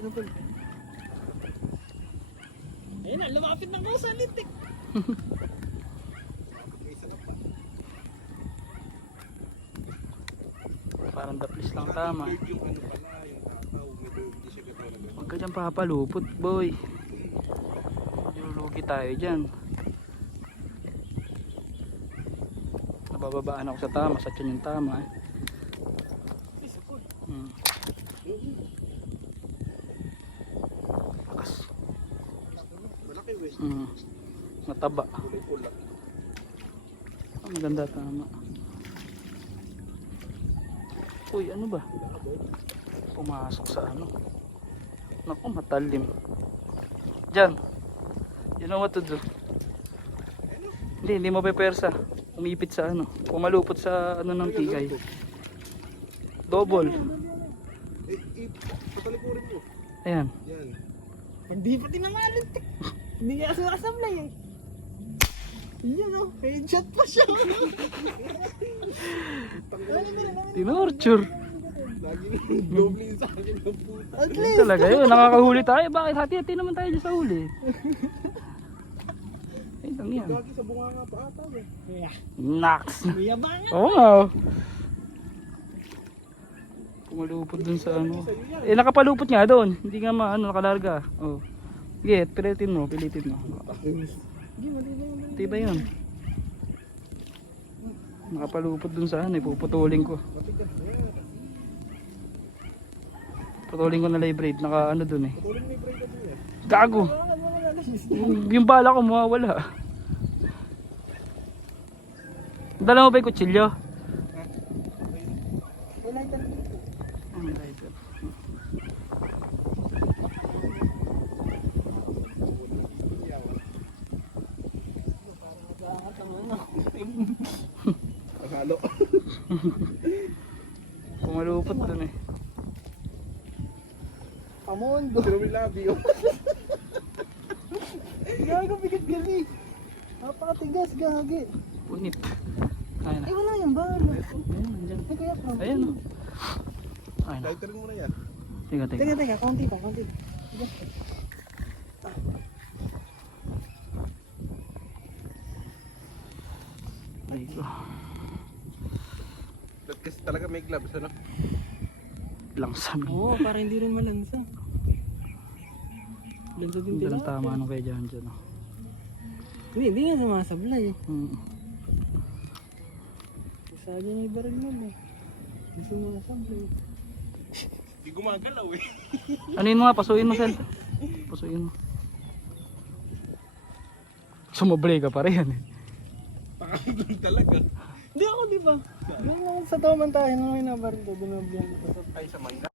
napal. Ayun na, lumapit ng kusa, lintik. Parang daplis lang tama. Yung ano pala, yung tataw, hindi siya katulad. Huwag ka dyan papalupot, boy. Lulugi tayo dyan. Nabababaan ako sa tama, sa tiyan yung tama eh. Lakas. Malaki weh. Mataba. Kulay pula. Ang ganda tama. Uy, ano ba? Pumasok sa ano? Naku, matalim. Diyan. You know what to do? Hindi mo pepersa. Umipit sa ano. Pumalupot sa ano ng tigay. Double. Patalikurin mo. Ayan. Yan. Hindi pa tinangalan. Hindi kaya sumasablay eh. Yan o, headshot pa siya. Tinorture. Lagi doble sa akin ng puta. At Yun least. talaga yun. Nakakahuli tayo. Bakit hati-hati naman tayo dyan sa huli? Ayun lang yan. Lagi sa bunga nga pa ata eh. Yeah. Nax. Mayabangan. Oo nga. Pumalupot dun sa ano. Eh nakapalupot nga doon. Hindi nga ano, nakalarga. Oh. Sige, pilitin mo. Hindi, matibay yung Diba yun? Nakapalupot dun sa ano, puputulin ko. Putulin ko na live braid, naka ano dun eh. Patuloy mo yung break kasi eh. Gago! Yung bala ko mawawala. Dala mo ba yung kutsilyo? Wala ito. May lighter. Panghalo. Pumalupot dun eh. Pamondo. Pero we love you. Gago, bigat gali. Napakatigas, gagi. Punit. Ayun na. Ay, wala yung bala. Ayun, nandyan. Ay, kaya pa. Ayun oh. Ayun na. Lighter mo na yan. Teka. Teka, konti pa, konti. Ay ko. Ba't kasi talaga may gloves ano? Langsan. Oo, para hindi rin malansa. Lansa din Hindi tila. lang tama ano kay Jan dyan. Oh. Hindi nga sumasablay eh. Mm. Isa dyan may baril mo eh. Hindi sumasablay. Hindi gumagalaw eh. Ano yun mo nga? Pasuin mo, Sel. Pasuin mo. Sumablay ka pa rin eh. Pakakagod talaga. Hindi ako, di ba? Doon lang sa tao man tayo nung may nabaril ko. Dinablihan ko. Ay sa mangga.